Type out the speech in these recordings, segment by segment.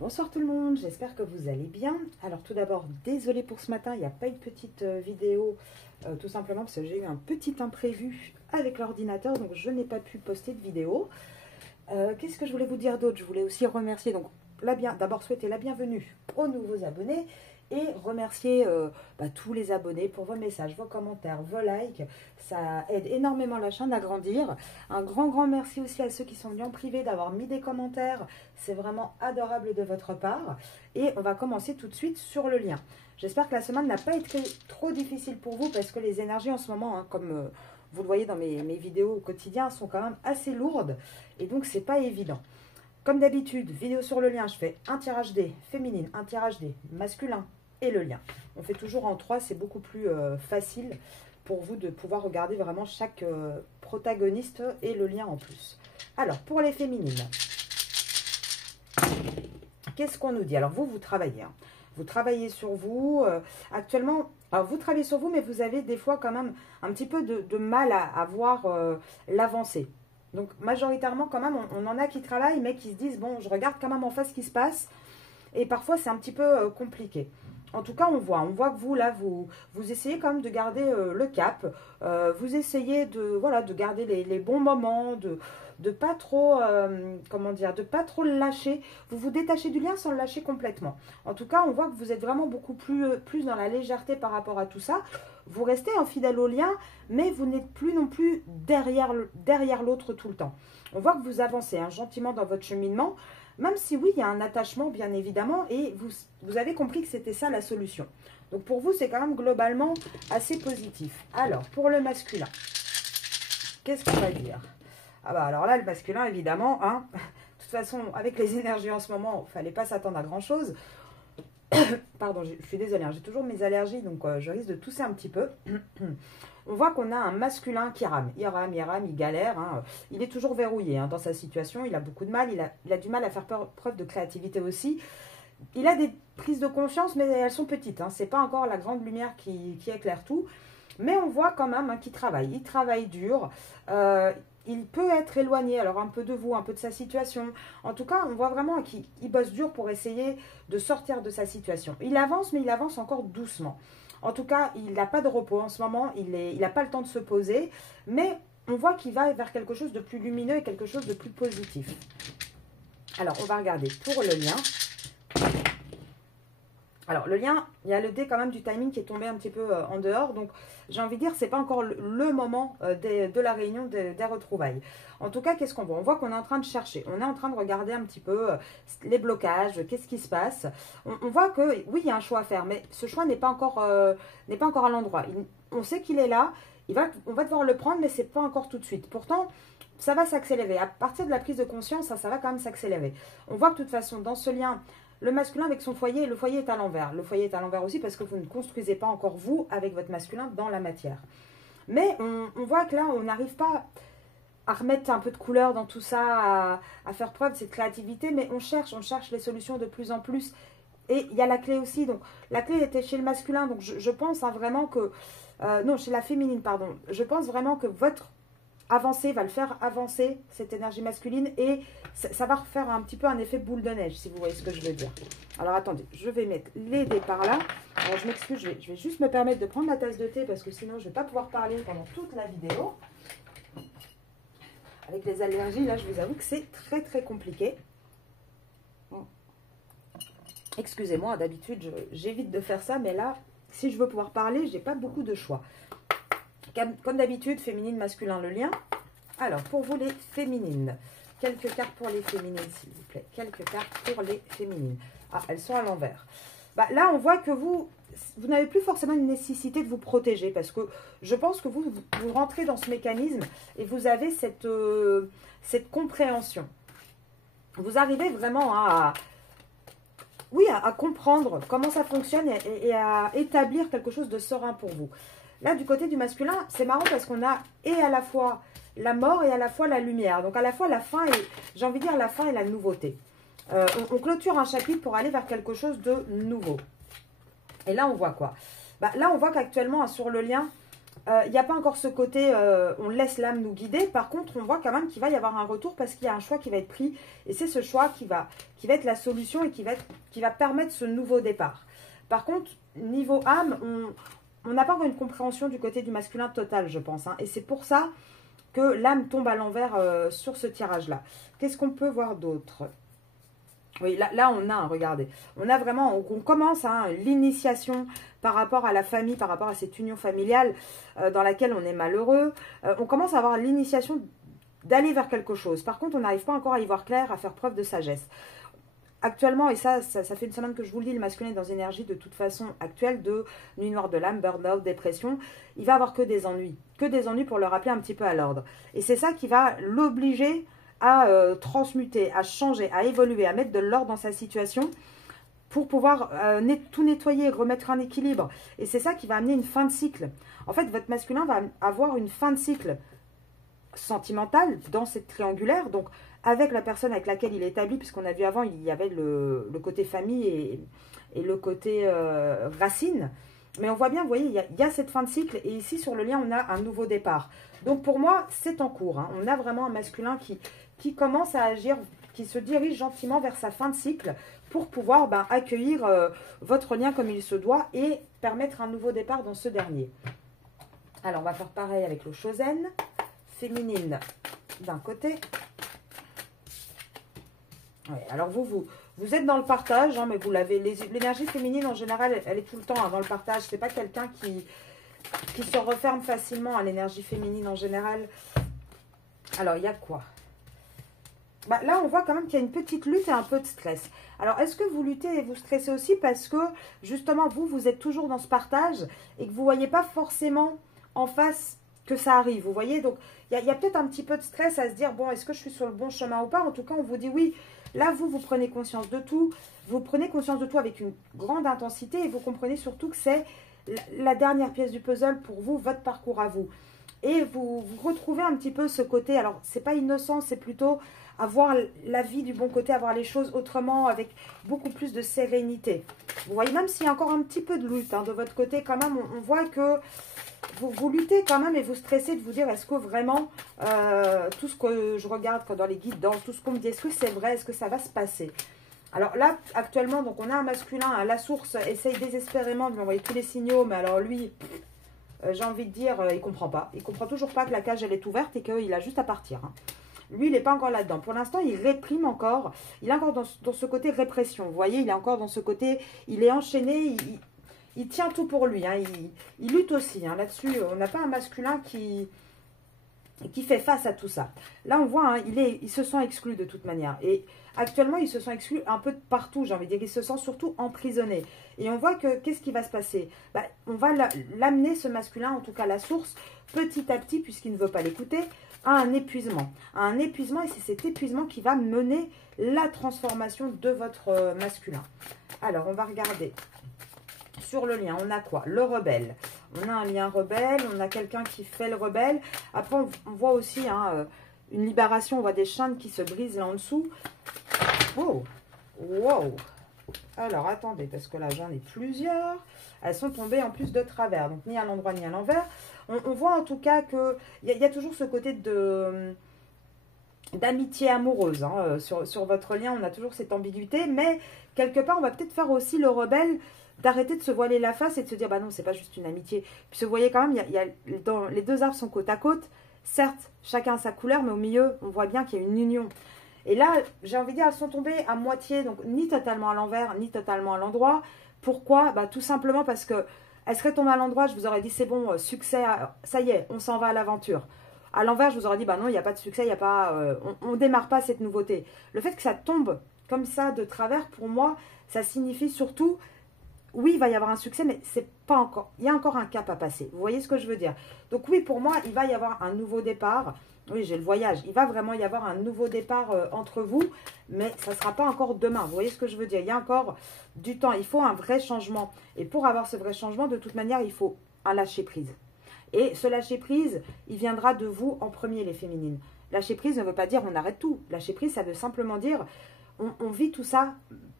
Bonsoir tout le monde, j'espère que vous allez bien. Alors tout d'abord, désolée pour ce matin, il n'y a pas eu de petite vidéo, tout simplement parce que j'ai eu un petit imprévu avec l'ordinateur, donc je n'ai pas pu poster de vidéo. Qu'est-ce que je voulais vous dire d'autre? Je voulais aussi remercier, donc d'abord souhaiter la bienvenue aux nouveaux abonnés et remercier tous les abonnés pour vos messages, vos commentaires, vos likes. Ça aide énormément la chaîne à grandir. Un grand merci aussi à ceux qui sont venus en privé d'avoir mis des commentaires. C'est vraiment adorable de votre part. Et on va commencer tout de suite sur le lien. J'espère que la semaine n'a pas été trop difficile pour vous parce que les énergies en ce moment, hein, comme vous le voyez dans mes vidéos au quotidien, sont quand même assez lourdes. Et donc, c'est pas évident. Comme d'habitude, vidéo sur le lien, je fais un tirage D féminine, un tirage D masculin et le lien. On fait toujours en 3, c'est beaucoup plus facile pour vous de pouvoir regarder vraiment chaque protagoniste et le lien en plus. Alors, pour les féminines, qu'est-ce qu'on nous dit? Alors, vous travaillez. Hein. Vous travaillez sur vous. Actuellement, alors vous travaillez sur vous, mais vous avez des fois quand même un petit peu de mal à voir l'avancée. Donc, majoritairement, quand même, on en a qui travaillent, mais qui se disent, bon, je regarde quand même en face ce qui se passe. Et parfois, c'est un petit peu compliqué. En tout cas, on voit que vous, là, vous essayez quand même de garder le cap. Vous essayez de garder les bons moments, de pas trop, comment dire, de pas trop le lâcher. Vous vous détachez du lien sans le lâcher complètement. En tout cas, on voit que vous êtes vraiment beaucoup plus dans la légèreté par rapport à tout ça. Vous restez fidèle au lien, mais vous n'êtes plus non plus derrière l'autre tout le temps. On voit que vous avancez gentiment dans votre cheminement. Même si oui, il y a un attachement, bien évidemment, et vous avez compris que c'était ça la solution. Donc pour vous, c'est quand même globalement assez positif. Alors, pour le masculin, qu'est-ce qu'on va dire? Ah bah alors là, le masculin, évidemment, hein, de toute façon, avec les énergies en ce moment, il ne fallait pas s'attendre à grand-chose. Pardon, je suis désolée, hein, j'ai toujours mes allergies, donc je risque de tousser un petit peu. On voit qu'on a un masculin qui rame. Il rame, il galère. Hein. Il est toujours verrouillé dans sa situation. Il a beaucoup de mal. Il a du mal à faire preuve de créativité aussi. Il a des prises de conscience, mais elles sont petites. Ce n'est pas encore la grande lumière qui éclaire tout. Mais on voit quand même qu'il travaille. Il travaille dur. Il peut être éloigné, alors un peu de vous, un peu de sa situation. En tout cas, on voit vraiment qu'il bosse dur pour essayer de sortir de sa situation. Il avance, mais il avance encore doucement. En tout cas, il n'a pas de repos en ce moment, il n'a pas le temps de se poser, mais on voit qu'il va vers quelque chose de plus lumineux et quelque chose de plus positif. Alors, on va regarder pour le lien. Alors, le lien, il y a le dé quand même du timing qui est tombé un petit peu en dehors, donc j'ai envie de dire, ce n'est pas encore le moment de la réunion des retrouvailles. En tout cas, qu'est-ce qu'on voit? On voit qu'on est en train de chercher, on est en train de regarder un petit peu les blocages, qu'est-ce qui se passe. On voit que, oui, il y a un choix à faire, mais ce choix n'est pas encore à l'endroit. On sait qu'il est là, on va devoir le prendre, mais ce n'est pas encore tout de suite. Pourtant, ça va s'accélérer. À partir de la prise de conscience, ça va quand même s'accélérer. On voit que de toute façon, dans ce lien, le masculin avec son foyer, le foyer est à l'envers. Le foyer est à l'envers aussi parce que vous ne construisez pas encore vous avec votre masculin dans la matière. Mais on voit que là, on n'arrive pas à remettre un peu de couleur dans tout ça, à faire preuve de cette créativité, mais on cherche les solutions de plus en plus. Et il y a la clé aussi. Donc, la clé était chez le masculin. Donc, je pense vraiment que... non, chez la féminine, pardon. Je pense vraiment que votre avancée va le faire avancer, cette énergie masculine, et ça va refaire un petit peu un effet boule de neige, si vous voyez ce que je veux dire. Alors, attendez, je vais mettre les dés par là. Alors, je m'excuse, je vais juste me permettre de prendre ma tasse de thé, parce que sinon, je ne vais pas pouvoir parler pendant toute la vidéo. Avec les allergies, là, je vous avoue que c'est très compliqué. Bon. Excusez-moi, d'habitude, j'évite de faire ça, mais là, si je veux pouvoir parler, je n'ai pas beaucoup de choix. Comme d'habitude, féminine, masculin, le lien. Alors, pour vous, les féminines. Quelques cartes pour les féminines, s'il vous plaît. Quelques cartes pour les féminines. Ah, elles sont à l'envers. Là, on voit que vous n'avez plus forcément une nécessité de vous protéger parce que je pense que vous rentrez dans ce mécanisme et vous avez cette compréhension. Vous arrivez vraiment à comprendre comment ça fonctionne et à établir quelque chose de serein pour vous. Là, du côté du masculin, c'est marrant parce qu'on a à la fois la mort et à la fois la lumière. Donc, à la fois la fin et, j'ai envie de dire, la fin et la nouveauté. On clôture un chapitre pour aller vers quelque chose de nouveau. Et là, on voit quoi? Là, on voit qu'actuellement, sur le lien, Il n'y a pas encore ce côté, on laisse l'âme nous guider. Par contre, on voit quand même qu'il va y avoir un retour parce qu'il y a un choix qui va être pris. Et c'est ce choix qui va être la solution et qui va permettre ce nouveau départ. Par contre, niveau âme, on n'a pas encore une compréhension du côté du masculin total, je pense. Hein. Et c'est pour ça que l'âme tombe à l'envers sur ce tirage-là. Qu'est-ce qu'on peut voir d'autre? Oui, là, on a, regardez, on a vraiment, on commence l'initiation par rapport à la famille, par rapport à cette union familiale dans laquelle on est malheureux. On commence à avoir l'initiation d'aller vers quelque chose. Par contre, on n'arrive pas encore à y voir clair, à faire preuve de sagesse. Actuellement, et ça fait une semaine que je vous le dis, le masculin est dans une énergie de toute façon actuelle de nuit noire de l'âme, burn-out, dépression. Il va avoir que des ennuis pour le rappeler un petit peu à l'ordre. Et c'est ça qui va l'obliger à transmuter, à changer, à évoluer, à mettre de l'ordre dans sa situation pour pouvoir tout nettoyer, remettre un équilibre. Et c'est ça qui va amener une fin de cycle. En fait, votre masculin va avoir une fin de cycle sentimentale dans cette triangulaire, donc avec la personne avec laquelle il est établi, puisqu'on a vu avant, il y avait le côté famille et le côté racine. Mais on voit bien, vous voyez, il y a cette fin de cycle. Et ici, sur le lien, on a un nouveau départ. Donc, pour moi, c'est en cours. Hein. On a vraiment un masculin qui commence à agir, qui se dirige gentiment vers sa fin de cycle pour pouvoir accueillir votre lien comme il se doit et permettre un nouveau départ dans ce dernier. Alors, on va faire pareil avec le Chosen, féminine d'un côté. Ouais, alors vous êtes dans le partage, hein, mais vous l'avez. L'énergie féminine, en général, elle est tout le temps dans le partage. C'est pas quelqu'un qui se referme facilement à l'énergie féminine en général. Alors, il y a quoi? Là, on voit quand même qu'il y a une petite lutte et un peu de stress. Alors, est-ce que vous luttez et vous stressez aussi parce que, justement, vous êtes toujours dans ce partage et que vous ne voyez pas forcément en face que ça arrive, vous voyez? Donc, il y a peut-être un petit peu de stress à se dire, bon, est-ce que je suis sur le bon chemin ou pas? En tout cas, on vous dit oui. Là, vous prenez conscience de tout. Vous prenez conscience de tout avec une grande intensité et vous comprenez surtout que c'est la dernière pièce du puzzle pour vous, votre parcours à vous. Et vous retrouvez un petit peu ce côté, alors, c'est pas innocent, c'est plutôt avoir la vie du bon côté, avoir les choses autrement, avec beaucoup plus de sérénité. Vous voyez, même s'il y a encore un petit peu de lutte de votre côté, quand même, on voit que vous luttez quand même et vous stressez de vous dire, est-ce que vraiment, tout ce que je regarde dans les guidances, tout ce qu'on me dit, est-ce que c'est vrai, est-ce que ça va se passer? Alors là, actuellement, donc on a un masculin, la source essaye désespérément de lui envoyer tous les signaux, mais alors lui, j'ai envie de dire, il comprend pas. Il comprend toujours pas que la cage, elle est ouverte et qu'il a juste à partir. Hein. Lui, il n'est pas encore là-dedans. Pour l'instant, il réprime encore. Il est encore dans ce côté répression. Vous voyez, il est encore dans ce côté, il est enchaîné, il tient tout pour lui. Hein. Il lutte aussi. Hein. Là-dessus, on n'a pas un masculin qui fait face à tout ça. Là, on voit, hein, il se sent exclu de toute manière. Et actuellement, il se sent exclu un peu de partout, j'ai envie de dire. Il se sent surtout emprisonné. Et on voit que, qu'est-ce qui va se passer? On va l'amener, ce masculin, en tout cas la source, petit à petit, puisqu'il ne veut pas l'écouter, à un épuisement. À un épuisement, et c'est cet épuisement qui va mener la transformation de votre masculin. Alors, on va regarder. Sur le lien, on a quoi? Le rebelle. On a un lien rebelle, on a quelqu'un qui fait le rebelle. Après, on voit aussi une libération, on voit des chaînes qui se brisent là en dessous. Wow! Wow! Alors, attendez, parce que là, j'en ai plusieurs. Elles sont tombées en plus de travers, donc ni à l'endroit ni à l'envers. On voit en tout cas qu'il y a toujours ce côté d'amitié amoureuse. Hein. Sur votre lien, on a toujours cette ambiguïté, mais quelque part, on va peut-être faire aussi le rebelle d'arrêter de se voiler la face et de se dire, bah non, c'est pas juste une amitié. Puis vous voyez quand même, les deux arbres sont côte à côte. Certes, chacun a sa couleur, mais au milieu, on voit bien qu'il y a une union. Et là, j'ai envie de dire, elles sont tombées à moitié, donc ni totalement à l'envers, ni totalement à l'endroit. Pourquoi? Tout simplement parce que elles seraient tombées à l'endroit, je vous aurais dit, c'est bon, succès, ça y est, on s'en va à l'aventure. À l'envers, je vous aurais dit, bah non, il n'y a pas de succès, il y a pas, on ne démarre pas cette nouveauté. Le fait que ça tombe comme ça de travers, pour moi, ça signifie surtout, oui, il va y avoir un succès, mais c'est pas encore, il y a encore un cap à passer. Vous voyez ce que je veux dire? Donc oui, pour moi, il va y avoir un nouveau départ. Oui, j'ai le voyage. Il va vraiment y avoir un nouveau départ entre vous, mais ça ne sera pas encore demain. Vous voyez ce que je veux dire? Il y a encore du temps. Il faut un vrai changement. Et pour avoir ce vrai changement, de toute manière, il faut un lâcher-prise. Et ce lâcher-prise, il viendra de vous en premier, les féminines. Lâcher-prise ne veut pas dire on arrête tout. Lâcher-prise, ça veut simplement dire on vit tout ça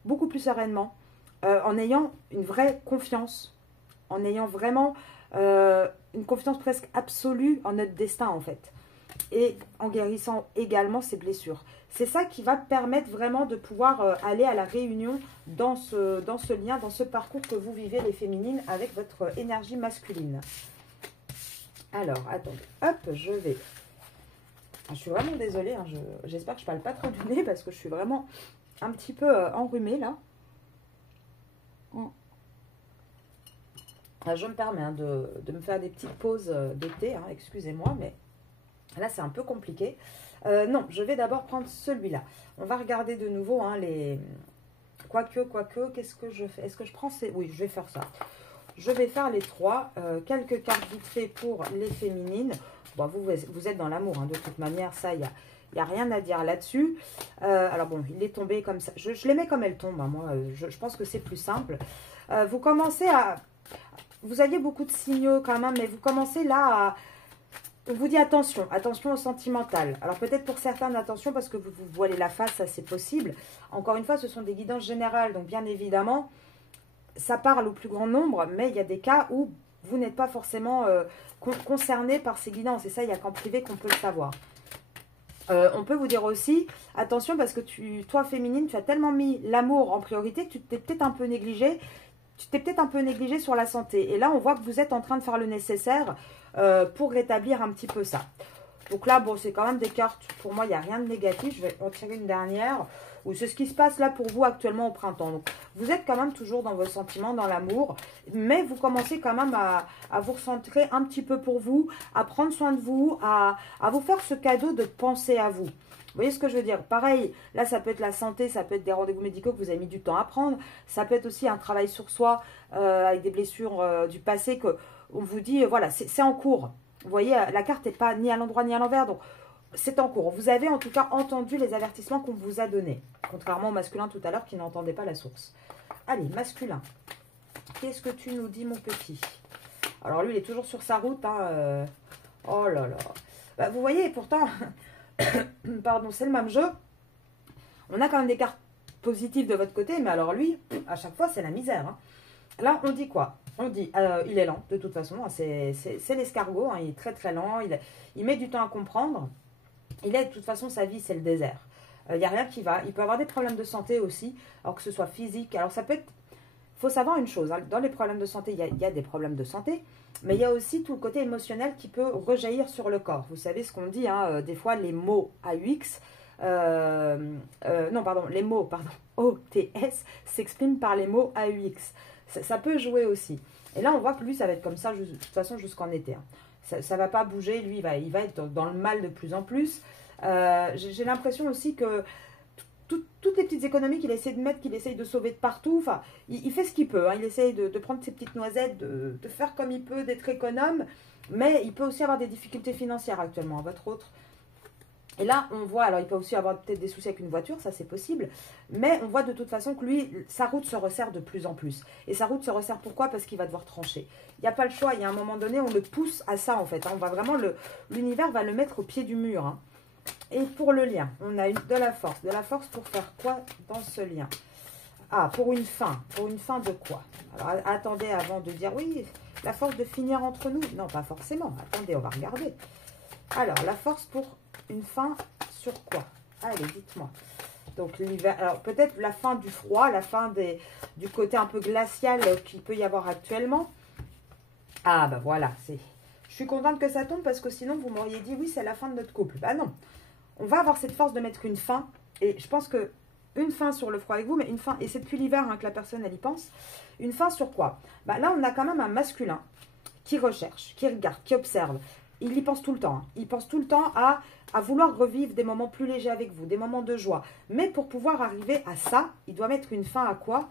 beaucoup plus sereinement, en ayant une vraie confiance, en ayant vraiment une confiance presque absolue en notre destin en fait. Et en guérissant également ses blessures. C'est ça qui va permettre vraiment de pouvoir aller à la réunion dans ce lien, dans ce parcours que vous vivez les féminines avec votre énergie masculine. Alors, attendez, hop, je vais... Je suis vraiment désolée, hein, j'espère que je ne parle pas trop du nez parce que je suis vraiment un petit peu enrhumée là. Je me permets hein, de me faire des petites pauses de thé, hein, excusez-moi, mais là c'est un peu compliqué. Non, je vais d'abord prendre celui-là. On va regarder de nouveau hein, les... Quoique, qu'est-ce que je fais? Est-ce que je prends ces... Oui, je vais faire ça. Je vais faire les trois. Quelques cartes vite fait pour les féminines. Bon, vous êtes dans l'amour, hein, de toute manière, ça, il n'y a rien à dire là-dessus. Alors bon, il est tombé comme ça. Je les mets comme elles tombent, hein, moi. Je pense que c'est plus simple. Vous commencez à... Vous aviez beaucoup de signaux quand même, mais vous commencez là à... On vous dit attention, attention au sentimental. Alors peut-être pour certains, attention parce que vous vous voilez la face, ça c'est possible. Encore une fois, ce sont des guidances générales, donc bien évidemment, ça parle au plus grand nombre, mais il y a des cas où vous n'êtes pas forcément concerné par ces guidances. Et ça, il n'y a qu'en privé qu'on peut le savoir. On peut vous dire aussi, attention parce que toi féminine, tu as tellement mis l'amour en priorité que tu t'es peut-être un peu négligée. Tu t'es peut-être un peu négligé sur la santé. Et là, on voit que vous êtes en train de faire le nécessaire pour rétablir un petit peu ça. Donc là, bon, c'est quand même des cartes. Pour moi, il n'y a rien de négatif. Je vais en tirer une dernière. Ou c'est ce qui se passe là pour vous actuellement au printemps. Donc, vous êtes quand même toujours dans vos sentiments, dans l'amour. Mais vous commencez quand même à vous recentrer un petit peu pour vous, à prendre soin de vous, à vous faire ce cadeau de penser à vous. Vous voyez ce que je veux dire? Pareil, là, ça peut être la santé, ça peut être des rendez-vous médicaux que vous avez mis du temps à prendre. Ça peut être aussi un travail sur soi avec des blessures du passé que on vous dit, voilà, c'est en cours. Vous voyez, la carte n'est pas ni à l'endroit ni à l'envers, donc c'est en cours. Vous avez en tout cas entendu les avertissements qu'on vous a donnés. Contrairement au masculin tout à l'heure qui n'entendait pas la source. Allez, masculin. Qu'est-ce que tu nous dis, mon petit? Alors lui, il est toujours sur sa route. Hein, Oh là là. Bah, vous voyez, pourtant... Pardon, c'est le même jeu. On a quand même des cartes positives de votre côté, mais alors lui, à chaque fois, c'est la misère. Hein. Là, on dit quoi? On dit, il est lent, de toute façon. Hein, c'est l'escargot, hein, il est très très lent. Il met du temps à comprendre. Il est, de toute façon, sa vie, c'est le désert. Il n'y a rien qui va. Il peut avoir des problèmes de santé aussi, alors que ce soit physique. Alors, ça peut être... Il faut savoir une chose, hein, dans les problèmes de santé, il y a des problèmes de santé, mais il y a aussi tout le côté émotionnel qui peut rejaillir sur le corps. Vous savez ce qu'on dit, hein, des fois les mots AUX, non pardon, les mots pardon, OTS s'expriment par les mots AUX. Ça peut jouer aussi. Et là on voit que lui ça va être comme ça de toute façon jusqu'en été. Hein. Ça ne va pas bouger, lui il va être dans le mal de plus en plus. J'ai l'impression aussi que toutes les petites économies qu'il essaie de mettre, qu'il essaye de sauver de partout, enfin, il fait ce qu'il peut. Hein. Il essaye de prendre ses petites noisettes, de faire comme il peut, d'être économe, mais il peut aussi avoir des difficultés financières actuellement, votre autre. Et là, on voit, alors il peut aussi avoir peut-être des soucis avec une voiture, ça c'est possible, mais on voit de toute façon que lui, sa route se resserre de plus en plus. Et sa route se resserre pourquoi? Parce qu'il va devoir trancher. Il n'y a pas le choix, il y a un moment donné, on le pousse à ça en fait. Hein. On va vraiment, l'univers va le mettre au pied du mur. Hein. Et pour le lien, on a de la force. De la force pour faire quoi dans ce lien? Ah, pour une fin. Pour une fin de quoi? Alors, attendez avant de dire, oui, la force de finir entre nous. Non, pas forcément. Attendez, on va regarder. Alors, la force pour une fin sur quoi? Allez, dites-moi. Donc, l'hiver. Alors, peut-être la fin du froid, la fin du côté un peu glacial qu'il peut y avoir actuellement. Ah, ben voilà, Je suis contente que ça tombe parce que sinon, vous m'auriez dit, oui, c'est la fin de notre couple. Bah non. On va avoir cette force de mettre une fin. Et je pense que une fin sur le froid avec vous, mais une fin, et c'est depuis l'hiver hein, que la personne, elle y pense. Une fin sur quoi? Bah là, on a quand même un masculin qui recherche, qui regarde, qui observe. Il y pense tout le temps. Hein. Il pense tout le temps à vouloir revivre des moments plus légers avec vous, des moments de joie. Mais pour pouvoir arriver à ça, il doit mettre une fin à quoi?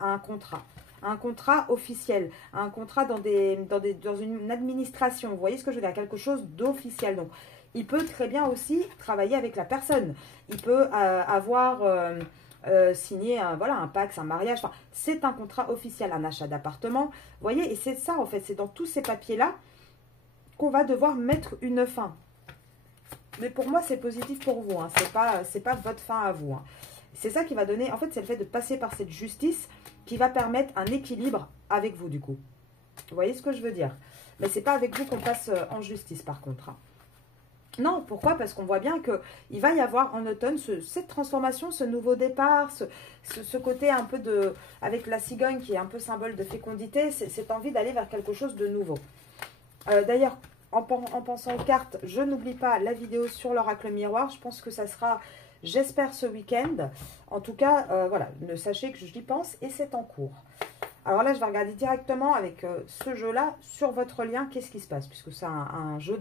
À un contrat. Un contrat officiel, un contrat dans une administration. Vous voyez ce que je veux dire? Quelque chose d'officiel. Donc, il peut très bien aussi travailler avec la personne. Il peut avoir signé un Pacs, un mariage. Enfin, c'est un contrat officiel, un achat d'appartement. Vous voyez, et c'est ça en fait. C'est dans tous ces papiers-là qu'on va devoir mettre une fin. Mais pour moi, c'est positif pour vous. Hein. C'est pas votre fin à vous. Hein. C'est ça qui va donner... En fait, c'est le fait de passer par cette justice qui va permettre un équilibre avec vous du coup. Vous voyez ce que je veux dire? Mais c'est pas avec vous qu'on passe en justice par contre, hein. Non, pourquoi? Parce qu'on voit bien qu'il va y avoir en automne cette transformation, ce nouveau départ, ce côté un peu de... Avec la cigogne qui est un peu symbole de fécondité, cette envie d'aller vers quelque chose de nouveau. D'ailleurs, en pensant aux cartes, je n'oublie pas la vidéo sur l'oracle miroir. Je pense que ça sera, j'espère, ce week-end. En tout cas, voilà, sachez que j'y pense et c'est en cours. Alors là, je vais regarder directement avec ce jeu-là sur votre lien, qu'est-ce qui se passe, puisque c'est un jeu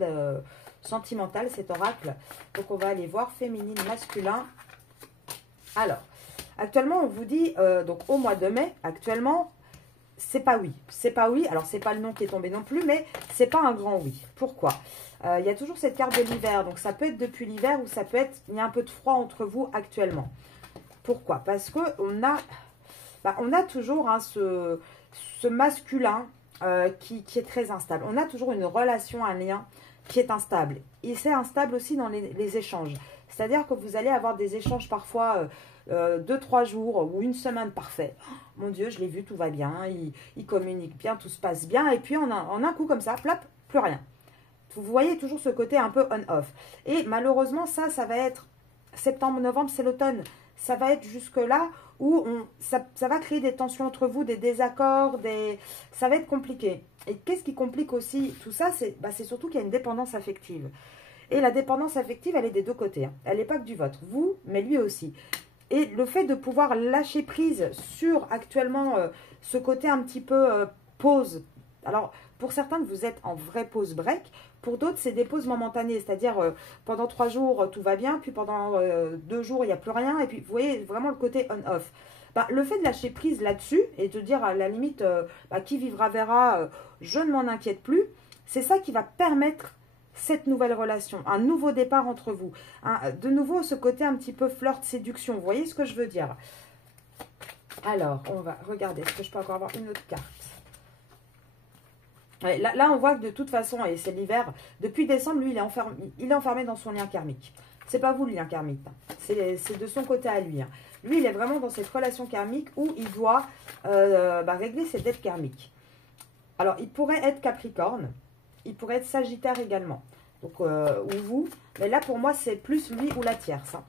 sentimental, cet oracle. Donc, on va aller voir féminine, masculin. Alors, actuellement, on vous dit, donc au mois de mai, actuellement, c'est pas oui. C'est pas oui. Alors, c'est pas le nom qui est tombé non plus, mais c'est pas un grand oui. Pourquoi? Il y a toujours cette carte de l'hiver. Donc, ça peut être depuis l'hiver ou ça peut être, il y a un peu de froid entre vous actuellement. Pourquoi? Parce qu'on a... on a toujours hein, ce masculin qui est très instable. On a toujours une relation, un lien qui est instable. Et c'est instable aussi dans les échanges. C'est-à-dire que vous allez avoir des échanges parfois 2-3 jours ou une semaine parfait. Oh, mon Dieu, je l'ai vu, tout va bien. Il communique bien, tout se passe bien. Et puis en un coup comme ça, plap, plus rien. Vous voyez toujours ce côté un peu on-off. Et malheureusement, ça va être septembre, novembre, c'est l'automne. Ça va être jusque-là où ça va créer des tensions entre vous, des désaccords, ça va être compliqué. Et qu'est-ce qui complique aussi tout ça? C'est surtout qu'il y a une dépendance affective. Et la dépendance affective, elle est des deux côtés, hein. Elle n'est pas que du vôtre, vous, mais lui aussi. Et le fait de pouvoir lâcher prise sur actuellement ce côté un petit peu pause. Alors, pour certains, vous êtes en vraie pause break. Pour d'autres, c'est des pauses momentanées. C'est-à-dire, pendant 3 jours, tout va bien. Puis pendant 2 jours, il n'y a plus rien. Et puis, vous voyez vraiment le côté on-off. Le fait de lâcher prise là-dessus et de dire à la limite, qui vivra verra, je ne m'en inquiète plus. C'est ça qui va permettre cette nouvelle relation, un nouveau départ entre vous. De nouveau, ce côté un petit peu flirt, séduction. Vous voyez ce que je veux dire? Alors, on va regarder. Est-ce que je peux encore avoir une autre carte? Ouais, là, on voit que de toute façon, et c'est l'hiver, depuis décembre, lui, il est enfermé dans son lien karmique. C'est pas vous le lien karmique, hein. C'est de son côté à lui, hein. Lui, il est vraiment dans cette relation karmique où il doit régler ses dettes karmiques. Alors, il pourrait être Capricorne, il pourrait être Sagittaire également. Donc, ou vous. Mais là, pour moi, c'est plus lui ou la tierce, hein.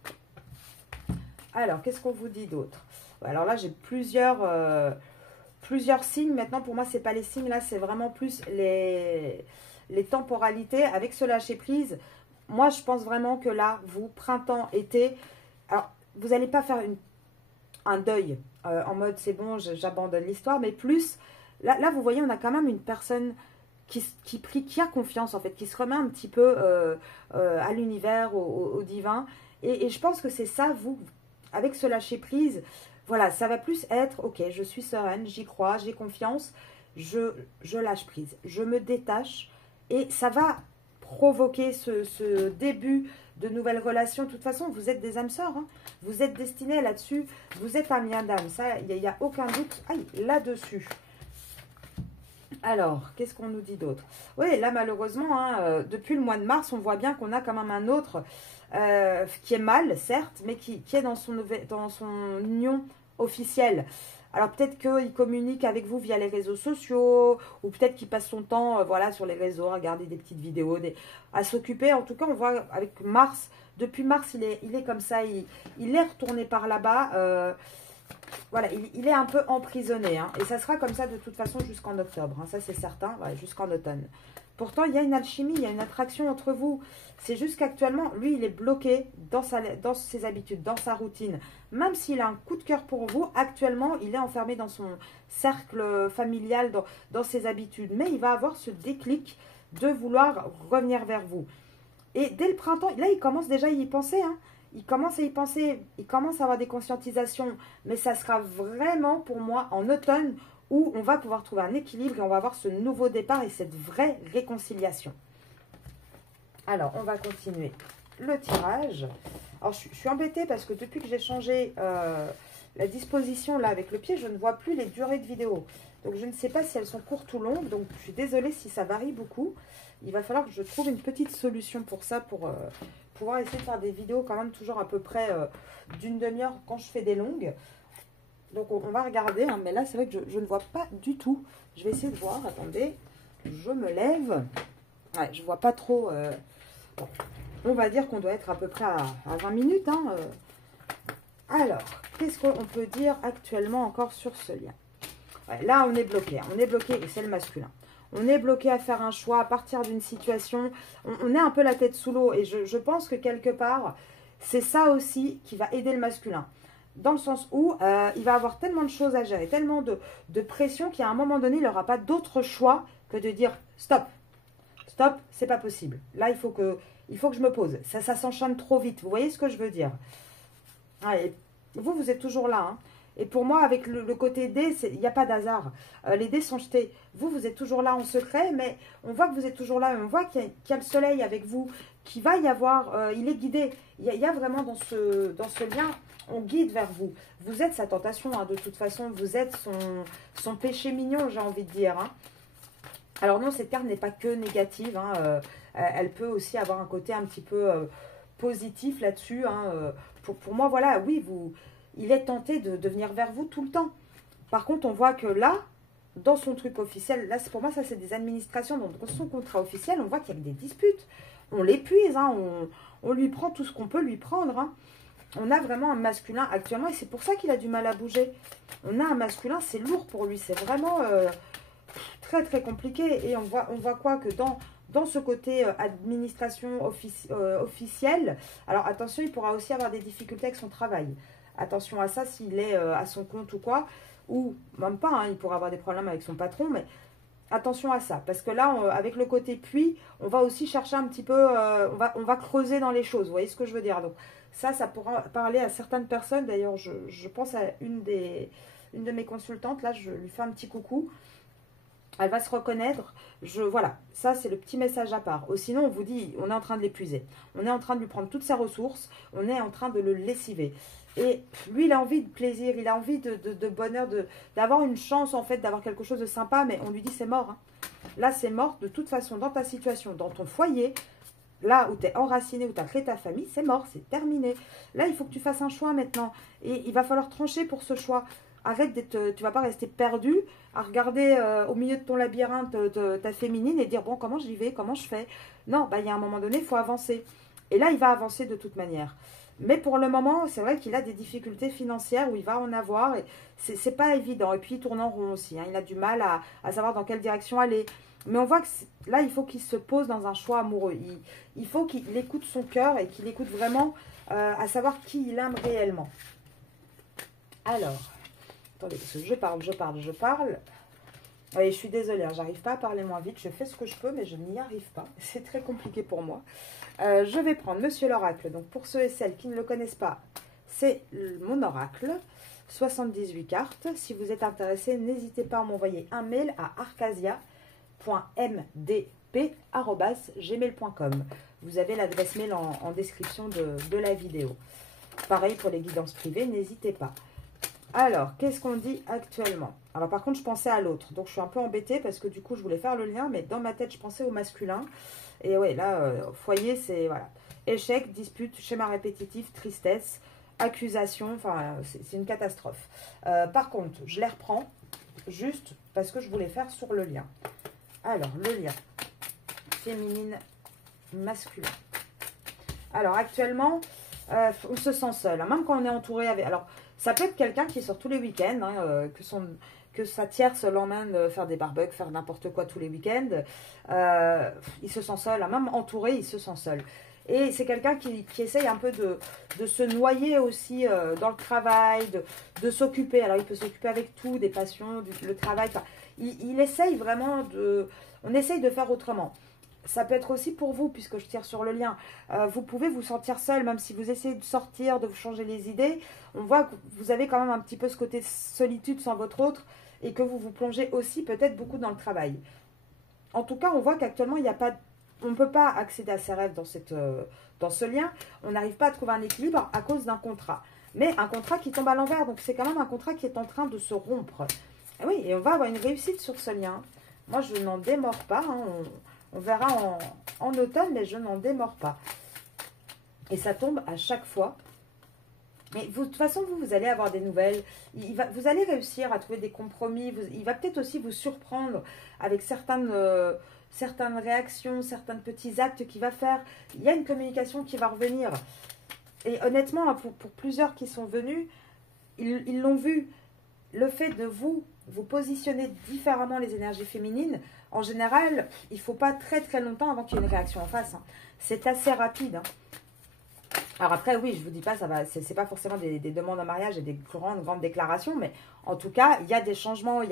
Alors, qu'est-ce qu'on vous dit d'autre? Alors là, j'ai plusieurs signes. Maintenant, pour moi, c'est pas les signes. Là, c'est vraiment plus les temporalités. Avec ce lâcher-prise, moi, je pense vraiment que là, vous, printemps, été, alors, vous n'allez pas faire un deuil en mode, c'est bon, j'abandonne l'histoire. Mais plus, là, vous voyez, on a quand même une personne qui a confiance, en fait, qui se remet un petit peu à l'univers, au divin. Et je pense que c'est ça, vous, avec ce lâcher-prise, voilà, ça va plus être, ok, je suis sereine, j'y crois, j'ai confiance, je lâche prise, je me détache et ça va provoquer ce début de nouvelles relations. De toute façon, vous êtes des âmes sœurs, hein. Vous êtes destinés là-dessus, vous êtes un lien d'âme, ça, il n'y a aucun doute là-dessus. Alors, qu'est-ce qu'on nous dit d'autre? Oui, là, malheureusement, hein, depuis le mois de mars, on voit bien qu'on a quand même un autre qui est mal, certes, mais qui est dans son union officielle. Alors, peut-être qu'il communique avec vous via les réseaux sociaux, ou peut-être qu'il passe son temps voilà, sur les réseaux, à regarder des petites vidéos, à s'occuper. En tout cas, on voit avec Mars, depuis Mars, il est comme ça, il est retourné par là-bas. Voilà, il est un peu emprisonné, hein, et ça sera comme ça de toute façon jusqu'en octobre, hein, ça c'est certain, voilà, jusqu'en automne. Pourtant, il y a une alchimie, il y a une attraction entre vous. C'est juste qu'actuellement, lui, il est bloqué dans ses habitudes, dans sa routine. Même s'il a un coup de cœur pour vous, actuellement, il est enfermé dans son cercle familial, dans ses habitudes. Mais il va avoir ce déclic de vouloir revenir vers vous. Et dès le printemps, là, il commence déjà à y penser, hein. Il commence à y penser, il commence à avoir des conscientisations, mais ça sera vraiment pour moi en automne où on va pouvoir trouver un équilibre et on va avoir ce nouveau départ et cette vraie réconciliation. Alors, on va continuer le tirage. Alors, je suis embêtée parce que depuis que j'ai changé la disposition là avec le pied, je ne vois plus les durées de vidéo. Donc, je ne sais pas si elles sont courtes ou longues, donc je suis désolée si ça varie beaucoup. Il va falloir que je trouve une petite solution pour ça, pour pouvoir essayer de faire des vidéos quand même toujours à peu près d'une demi-heure quand je fais des longues. Donc, on va regarder, hein, mais là, c'est vrai que je ne vois pas du tout. Je vais essayer de voir, attendez, je me lève. Ouais, je ne vois pas trop. Bon, on va dire qu'on doit être à peu près à 20 minutes. Hein, Alors, qu'est-ce qu'on peut dire actuellement encore sur ce lien? Ouais, là, on est bloqué. Hein, on est bloqué, et c'est le masculin. On est bloqué à faire un choix à partir d'une situation. On est un peu la tête sous l'eau. Et je pense que quelque part, c'est ça aussi qui va aider le masculin. Dans le sens où il va avoir tellement de choses à gérer, tellement de pression qu'à un moment donné, il n'aura pas d'autre choix que de dire stop. Stop, c'est pas possible. Là, il faut que je me pose. Ça s'enchaîne trop vite. Vous voyez ce que je veux dire? Ouais, vous, vous êtes toujours là. Hein. Et pour moi, avec le côté dé, il n'y a pas d'hasard. Les dés sont jetés. Vous, vous êtes toujours là en secret, mais on voit que vous êtes toujours là. On voit qu'il y a le soleil avec vous, qu'il va y avoir... il est guidé. Il y a vraiment dans ce lien, on guide vers vous. Vous êtes sa tentation, hein, de toute façon. Vous êtes son péché mignon, j'ai envie de dire. Hein. Alors non, cette carte n'est pas que négative. Hein, elle peut aussi avoir un côté un petit peu positif là-dessus. Hein, pour moi, voilà, oui, il est tenté de venir vers vous tout le temps. Par contre, on voit que là, dans son truc officiel, là, pour moi, ça, c'est des administrations. Donc, dans son contrat officiel, on voit qu'il y a des disputes. On l'épuise, hein, on lui prend tout ce qu'on peut lui prendre. Hein. On a vraiment un masculin actuellement, et c'est pour ça qu'il a du mal à bouger. On a un masculin, c'est lourd pour lui. C'est vraiment très, très compliqué. Et on voit quoi que dans ce côté administration officielle, alors attention, il pourra aussi avoir des difficultés avec son travail. Attention à ça s'il est à son compte ou quoi, ou même pas, hein, il pourra avoir des problèmes avec son patron, mais attention à ça, parce que là, avec le côté puits, on va aussi chercher un petit peu, on va creuser dans les choses, vous voyez ce que je veux dire? Donc ça pourra parler à certaines personnes, d'ailleurs, je pense à une de mes consultantes, là, je lui fais un petit coucou. Elle va se reconnaître. Voilà, ça c'est le petit message à part. Ou sinon, on vous dit, on est en train de l'épuiser. On est en train de lui prendre toutes ses ressources. On est en train de le lessiver. Et lui, il a envie de plaisir, il a envie de bonheur, d'avoir une chance en fait, d'avoir quelque chose de sympa. Mais on lui dit, c'est mort. Hein. Là, c'est mort de toute façon dans ta situation, dans ton foyer. Là où tu es enraciné, où tu as créé ta famille, c'est mort, c'est terminé. Là, il faut que tu fasses un choix maintenant. Et il va falloir trancher pour ce choix. Arrête d'être, tu vas pas rester perdu à regarder au milieu de ton labyrinthe ta féminine et dire bon comment j'y vais, comment je fais. Non, bah il y a un moment donné, il faut avancer. Et là, il va avancer de toute manière. Mais pour le moment, c'est vrai qu'il a des difficultés financières où il va en avoir. Et c'est pas évident. Et puis il tourne en rond aussi. Hein. Il a du mal à savoir dans quelle direction aller. Mais on voit que là, il faut qu'il se pose dans un choix amoureux. Il faut qu'il écoute son cœur et qu'il écoute vraiment à savoir qui il aime réellement. Alors. Attendez, parce que je parle. Oui, je suis désolée, hein, j'arrive pas à parler moins vite. Je fais ce que je peux, mais je n'y arrive pas. C'est très compliqué pour moi. Je vais prendre Monsieur l'Oracle. Donc, pour ceux et celles qui ne le connaissent pas, c'est mon oracle. 78 cartes. Si vous êtes intéressé, n'hésitez pas à m'envoyer un mail à arcasia.mdp@gmail.com. Vous avez l'adresse mail en description de la vidéo. Pareil pour les guidances privées, n'hésitez pas. Alors, qu'est-ce qu'on dit actuellement? Alors, par contre, je pensais à l'autre. Donc, je suis un peu embêtée parce que du coup, je voulais faire le lien. Mais dans ma tête, je pensais au masculin. Et ouais, là, foyer, c'est... Voilà. Échec, dispute, schéma répétitif, tristesse, accusation. Enfin, c'est une catastrophe. Par contre, je les reprends juste parce que je voulais faire sur le lien. Alors, le lien féminine, masculin. Alors, actuellement, on se sent seul. Hein, même quand on est entouré avec... Alors, ça peut être quelqu'un qui sort tous les week-ends, hein, que sa tierce l'emmène faire des barbecues, faire n'importe quoi tous les week-ends. Il se sent seul, hein, même entouré, il se sent seul. Et c'est quelqu'un qui essaye un peu de se noyer aussi dans le travail, de s'occuper. Alors, il peut s'occuper avec tout, des passions, le travail. Enfin, il essaye vraiment on essaye de faire autrement. Ça peut être aussi pour vous, puisque je tire sur le lien. Vous pouvez vous sentir seul, même si vous essayez de sortir, de vous changer les idées. On voit que vous avez quand même un petit peu ce côté solitude sans votre autre et que vous vous plongez aussi peut-être beaucoup dans le travail. En tout cas, on voit qu'actuellement, il n'y a pas... On ne peut pas accéder à ses rêves dans ce lien. On n'arrive pas à trouver un équilibre à cause d'un contrat. Mais un contrat qui tombe à l'envers. Donc, c'est quand même un contrat qui est en train de se rompre. Et oui, et on va avoir une réussite sur ce lien. Moi, je n'en démords pas. Hein. On verra en automne, mais je n'en démords pas. Et ça tombe à chaque fois. Mais vous, de toute façon, vous allez avoir des nouvelles. Vous allez réussir à trouver des compromis. Il va peut-être aussi vous surprendre avec certaines réactions, certains petits actes qu'il va faire. Il y a une communication qui va revenir. Et honnêtement, hein, pour plusieurs qui sont venus, ils l'ont vu. Le fait de vous positionner différemment les énergies féminines, en général, il ne faut pas très très longtemps avant qu'il y ait une réaction en face. Hein. C'est assez rapide. Hein. Alors après, oui, je vous dis pas, ça va, c'est pas forcément des demandes en mariage et des grandes déclarations, mais en tout cas, il y a des changements.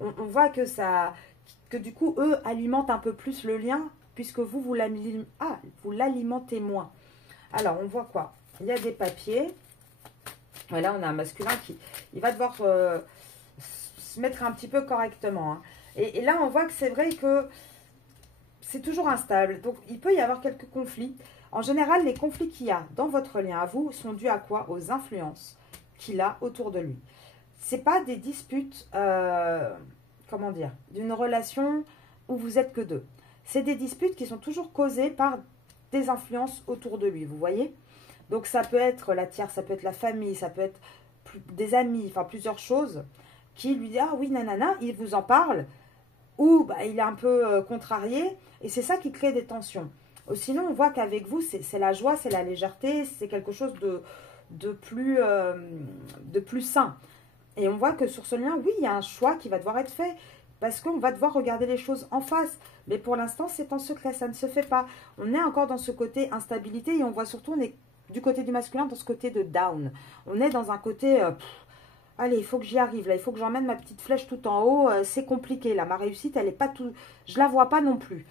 On voit que du coup, eux alimentent un peu plus le lien, puisque vous l'alimentez moins. Alors, on voit quoi? Il y a des papiers. Et là, on a un masculin il va devoir se mettre un petit peu correctement. Hein. Et là, on voit que c'est vrai que c'est toujours instable. Donc, il peut y avoir quelques conflits. En général, les conflits qu'il y a dans votre lien à vous sont dus à quoi? Aux influences qu'il a autour de lui. Ce n'est pas des disputes, comment dire, d'une relation où vous n'êtes que deux. C'est des disputes qui sont toujours causées par des influences autour de lui, vous voyez? Donc ça peut être la tierce, ça peut être la famille, ça peut être des amis, enfin plusieurs choses qui lui disent « Ah oui, nanana », il vous en parle, ou bah, il est un peu contrarié, et c'est ça qui crée des tensions. Sinon, on voit qu'avec vous, c'est la joie, c'est la légèreté, c'est quelque chose de plus sain. Et on voit que sur ce lien, oui, il y a un choix qui va devoir être fait, parce qu'on va devoir regarder les choses en face. Mais pour l'instant, c'est en secret, ça ne se fait pas. On est encore dans ce côté instabilité, et on voit surtout, on est du côté du masculin, dans ce côté de down. On est dans un côté... allez, il faut que j'y arrive, là, il faut que j'emmène ma petite flèche tout en haut, c'est compliqué, là, ma réussite, elle n'est pas tout... Je la vois pas non plus.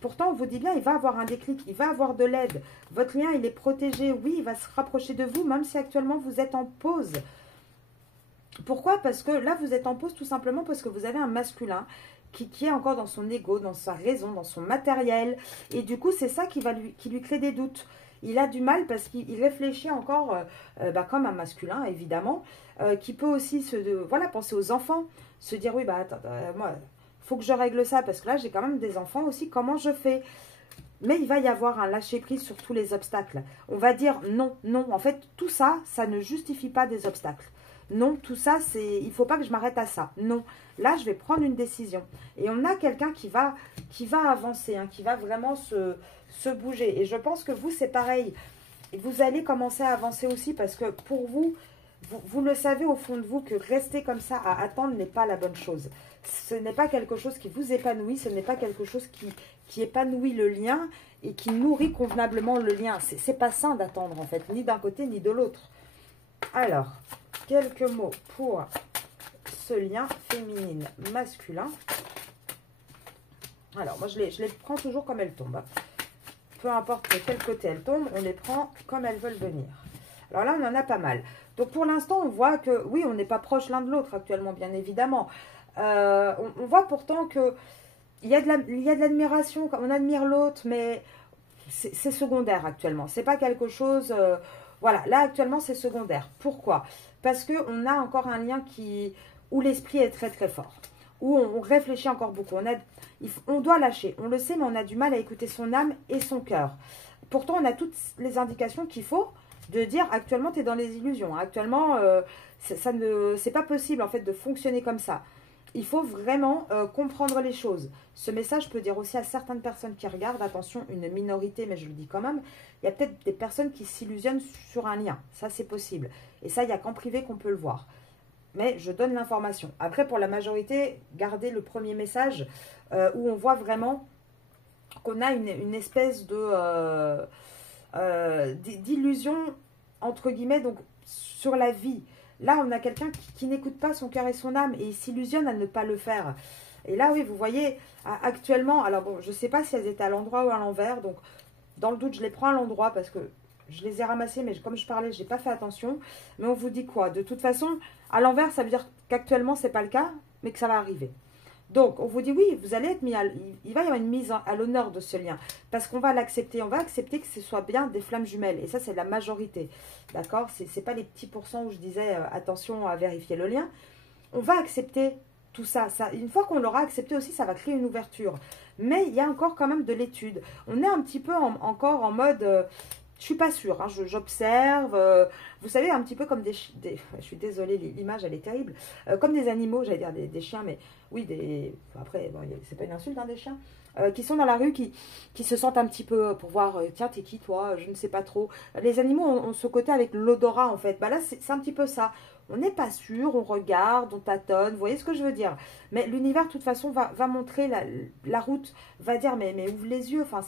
Pourtant, on vous dit bien, il va avoir un déclic, il va avoir de l'aide. Votre lien, il est protégé. Oui, il va se rapprocher de vous, même si actuellement, vous êtes en pause. Pourquoi? Parce que là, vous êtes en pause tout simplement parce que vous avez un masculin qui est encore dans son ego, dans sa raison, dans son matériel. Et du coup, c'est ça qui lui crée des doutes. Il a du mal parce qu'il réfléchit encore comme un masculin, évidemment, qui peut aussi penser aux enfants, se dire, oui, attends, moi... faut que je règle ça parce que là, j'ai quand même des enfants aussi. Comment je fais? Mais il va y avoir un lâcher-prise sur tous les obstacles. On va dire non, non. En fait, tout ça, ça ne justifie pas des obstacles. Non, tout ça, il ne faut pas que je m'arrête à ça. Non, là, je vais prendre une décision. Et on a quelqu'un qui va avancer, hein, qui va vraiment se bouger. Et je pense que vous, c'est pareil. Vous allez commencer à avancer aussi parce que pour vous, vous le savez au fond de vous que rester comme ça à attendre n'est pas la bonne chose. Ce n'est pas quelque chose qui vous épanouit, ce n'est pas quelque chose qui épanouit le lien et qui nourrit convenablement le lien. C'est pas sain d'attendre en fait, ni d'un côté ni de l'autre. Alors, quelques mots pour ce lien féminine-masculin. Alors, moi je les prends toujours comme elles tombent. Peu importe de quel côté elles tombent, on les prend comme elles veulent venir. Alors là, on en a pas mal. Donc pour l'instant, on voit que, oui, on n'est pas proche l'un de l'autre actuellement, bien évidemment. On voit pourtant que il y a de l'admiration, on admire l'autre, mais c'est secondaire actuellement. C'est pas quelque chose... voilà, là actuellement c'est secondaire. Pourquoi? Parce qu'on a encore un lien où l'esprit est très très fort. Où on réfléchit encore beaucoup. On doit lâcher, on le sait, mais on a du mal à écouter son âme et son cœur. Pourtant, on a toutes les indications qu'il faut de dire actuellement tu es dans les illusions. Actuellement, c'est pas possible en fait de fonctionner comme ça. Il faut vraiment comprendre les choses. Ce message peut dire aussi à certaines personnes qui regardent, attention, une minorité, mais je le dis quand même, il y a peut-être des personnes qui s'illusionnent sur un lien. Ça, c'est possible. Et ça, il n'y a qu'en privé qu'on peut le voir. Mais je donne l'information. Après, pour la majorité, gardez le premier message où on voit vraiment qu'on a une espèce d'illusion, entre guillemets, donc sur la vie. Là, on a quelqu'un qui n'écoute pas son cœur et son âme et il s'illusionne à ne pas le faire. Et là, oui, vous voyez, actuellement, alors bon, je ne sais pas si elles étaient à l'endroit ou à l'envers, donc dans le doute, je les prends à l'endroit parce que je les ai ramassées, mais comme je parlais, je n'ai pas fait attention. Mais on vous dit quoi? De toute façon, à l'envers, ça veut dire qu'actuellement, ce n'est pas le cas, mais que ça va arriver. Donc, on vous dit, oui, vous allez être mis il va y avoir une mise à l'honneur de ce lien. Parce qu'on va l'accepter. On va accepter que ce soit bien des flammes jumelles. Et ça, c'est la majorité. D'accord? Ce n'est pas les petits pourcents où je disais, attention à vérifier le lien. On va accepter tout ça. Une fois qu'on l'aura accepté aussi, ça va créer une ouverture. Mais il y a encore quand même de l'étude. On est un petit peu encore en mode... Je suis pas sûre, hein, j'observe, vous savez, un petit peu comme je suis désolée, l'image elle est terrible, comme des animaux, j'allais dire des chiens, mais oui, après, bon, c'est pas une insulte, hein, des chiens, qui sont dans la rue, qui se sentent un petit peu pour voir, tiens, t'es qui toi, je ne sais pas trop. Les animaux ont ce côté avec l'odorat en fait, bah là c'est un petit peu ça. On n'est pas sûr, on regarde, on tâtonne, vous voyez ce que je veux dire. Mais l'univers, de toute façon, va montrer la route, va dire, mais ouvre les yeux, enfin,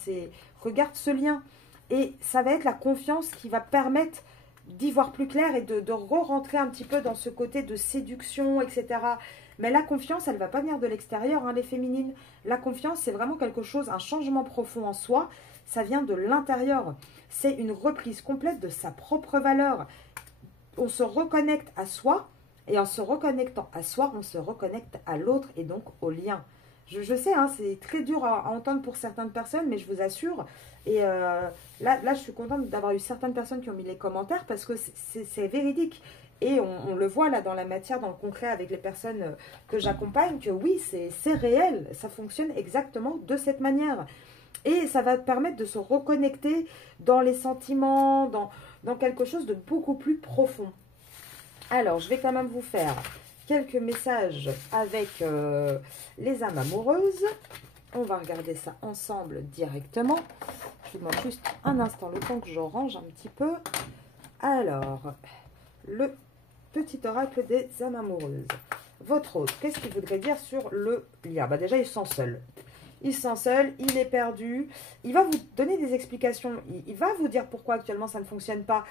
regarde ce lien. Et ça va être la confiance qui va permettre d'y voir plus clair et de re-rentrer un petit peu dans ce côté de séduction, etc. Mais la confiance, elle ne va pas venir de l'extérieur, hein, les féminines. La confiance, c'est vraiment quelque chose, un changement profond en soi. Ça vient de l'intérieur. C'est une reprise complète de sa propre valeur. On se reconnecte à soi, et en se reconnectant à soi, on se reconnecte à l'autre et donc au lien. Je sais, hein, c'est très dur à entendre pour certaines personnes, mais je vous assure. Et là, je suis contente d'avoir eu certaines personnes qui ont mis les commentaires parce que c'est véridique. Et on le voit là dans la matière, dans le concret avec les personnes que j'accompagne, que oui, c'est réel, ça fonctionne exactement de cette manière. Et ça va permettre de se reconnecter dans les sentiments, dans quelque chose de beaucoup plus profond. Alors, je vais quand même vous faire quelques messages avec les âmes amoureuses. On va regarder ça ensemble directement. Je vous demande juste un instant, le temps que je range un petit peu. Alors, le petit oracle des âmes amoureuses. Votre hôte, qu'est-ce qu'il voudrait dire sur le lien? Bah déjà, il se sent seul. Il se sent seul, il est perdu. Il va vous donner des explications. Il va vous dire pourquoi actuellement ça ne fonctionne pas.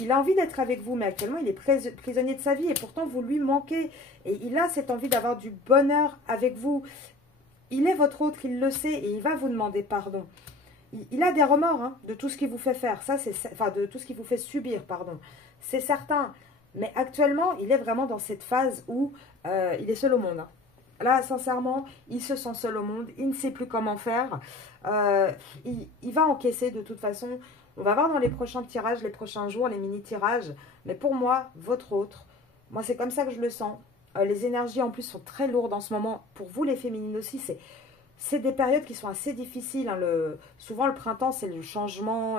Il a envie d'être avec vous, mais actuellement il est prisonnier de sa vie et pourtant vous lui manquez. Et il a cette envie d'avoir du bonheur avec vous. Il est votre autre, il le sait et il va vous demander pardon. Il a des remords, hein, de tout ce qu'il vous fait faire. Ça, enfin, de tout ce qu'il vous fait subir, pardon. C'est certain. Mais actuellement, il est vraiment dans cette phase où il est seul au monde, hein. Là, sincèrement, il se sent seul au monde. Il ne sait plus comment faire. Il va encaisser de toute façon. On va voir dans les prochains tirages, les prochains jours, les mini-tirages. Mais pour moi, votre autre, moi, c'est comme ça que je le sens. Les énergies, en plus, sont très lourdes en ce moment. Pour vous, les féminines aussi, c'est des périodes qui sont assez difficiles, hein. Souvent, le printemps, c'est le changement.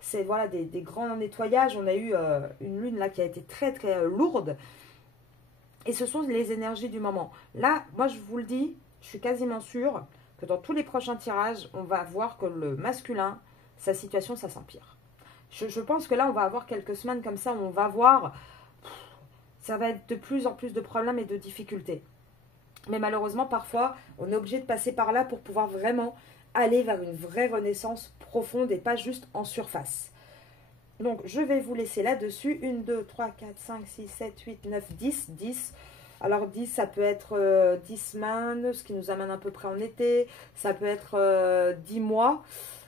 C'est voilà, des grands nettoyages. On a eu une lune là qui a été très, très lourde. Et ce sont les énergies du moment. Là, moi, je vous le dis, je suis quasiment sûre que dans tous les prochains tirages, on va voir que le masculin, sa situation, ça s'empire. Je pense que là, on va avoir quelques semaines comme ça où on va voir, ça va être de plus en plus de problèmes et de difficultés. Mais malheureusement, parfois, on est obligé de passer par là pour pouvoir vraiment aller vers une vraie renaissance profonde et pas juste en surface. Donc, je vais vous laisser là-dessus. 1, 2, 3, 4, 5, 6, 7, 8, 9, 10. 10. Alors, 10, ça peut être 10 semaines, ce qui nous amène à peu près en été. Ça peut être 10 mois.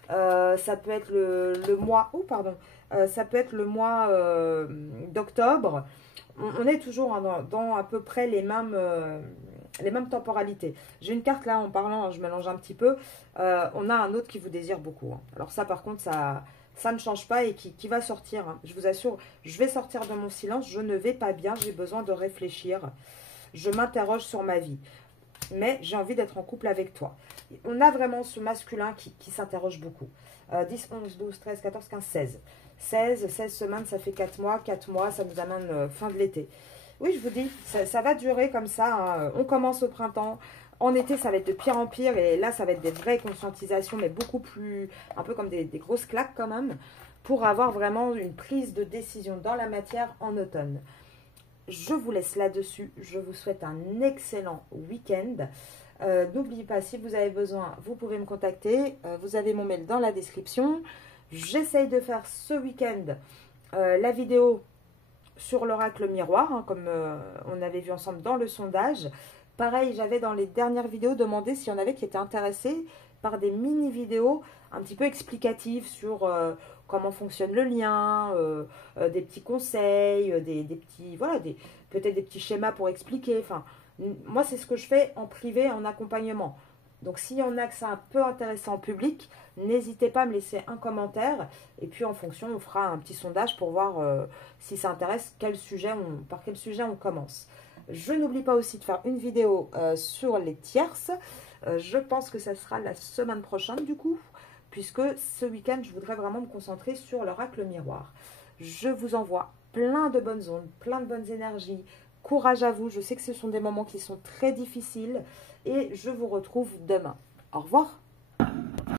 Ça peut être le mois... Oh, pardon. Ça peut être le mois d'octobre. On est toujours hein, dans à peu près les mêmes temporalités. J'ai une carte là, en parlant, je mélange un petit peu. On a un autre qui vous désire beaucoup, hein. Alors ça, par contre, ça ne change pas et qui va sortir, hein. Je vous assure, je vais sortir de mon silence, je ne vais pas bien, j'ai besoin de réfléchir. Je m'interroge sur ma vie. Mais j'ai envie d'être en couple avec toi. On a vraiment ce masculin qui s'interroge beaucoup. 10, 11, 12, 13, 14, 15, 16. 16 semaines, ça fait 4 mois. 4 mois, ça nous amène fin de l'été. Oui, je vous dis, ça va durer comme ça, hein. On commence au printemps. En été, ça va être de pire en pire. Et là, ça va être des vraies conscientisations, mais beaucoup plus, un peu comme des grosses claques quand même, pour avoir vraiment une prise de décision dans la matière en automne. Je vous laisse là-dessus. Je vous souhaite un excellent week-end. N'oubliez pas, si vous avez besoin, vous pouvez me contacter. Vous avez mon mail dans la description. J'essaye de faire ce week-end la vidéo sur l'oracle miroir, hein, comme on avait vu ensemble dans le sondage. Pareil, j'avais dans les dernières vidéos demandé s'il y en avait qui étaient intéressés par des mini-vidéos un petit peu explicatives sur comment fonctionne le lien, des petits conseils, des petits, voilà, peut-être des petits schémas pour expliquer. Enfin, moi, c'est ce que je fais en privé, en accompagnement. Donc, s'il y en a que c'est un peu intéressant en public, n'hésitez pas à me laisser un commentaire. Et puis, en fonction, on fera un petit sondage pour voir si ça intéresse, par quel sujet on commence. Je n'oublie pas aussi de faire une vidéo sur les tierces. Je pense que ça sera la semaine prochaine, du coup. puisque ce week-end, je voudrais vraiment me concentrer sur l'oracle miroir. Je vous envoie plein de bonnes ondes, plein de bonnes énergies. Courage à vous, je sais que ce sont des moments qui sont très difficiles et je vous retrouve demain. Au revoir.